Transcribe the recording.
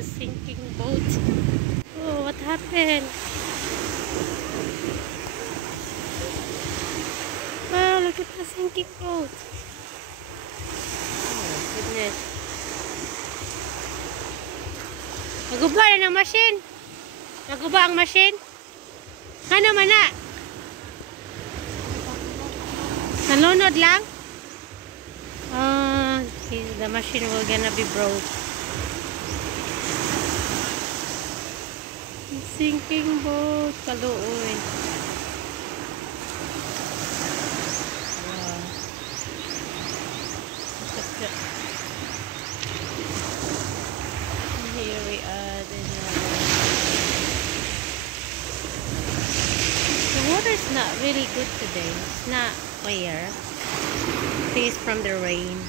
the sinking boat. Oh, what happened? Wow, look at the sinking boat. Oh, goodness. Naguba na ng machine. Naguba ang machine. Ano man na? Nalunod lang? The machine will gonna be broke. Sinking boat. Kaluoy. Wow. Here we are. The water is not really good today. It's not clear. I think it's from the rain.